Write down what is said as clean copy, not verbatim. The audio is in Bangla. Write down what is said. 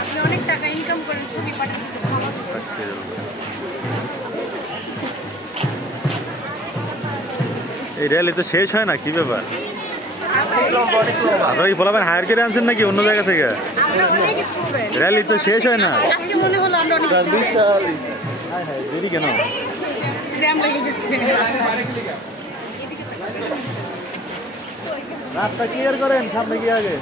আপনি অনেক টাকা ইনকাম করেন ছবি পাঠান। এই র্যালি তো শেষ হয় না, কি ব্যাপার? আপনারা কি বলাবেন হায়ার করে আনছেন নাকি অন্য জায়গা থেকে? র্যালি তো শেষ হয় না। দেরি কেন? রাস্তা ক্লিয়ার করেন, সামনে গিয়ে আগে।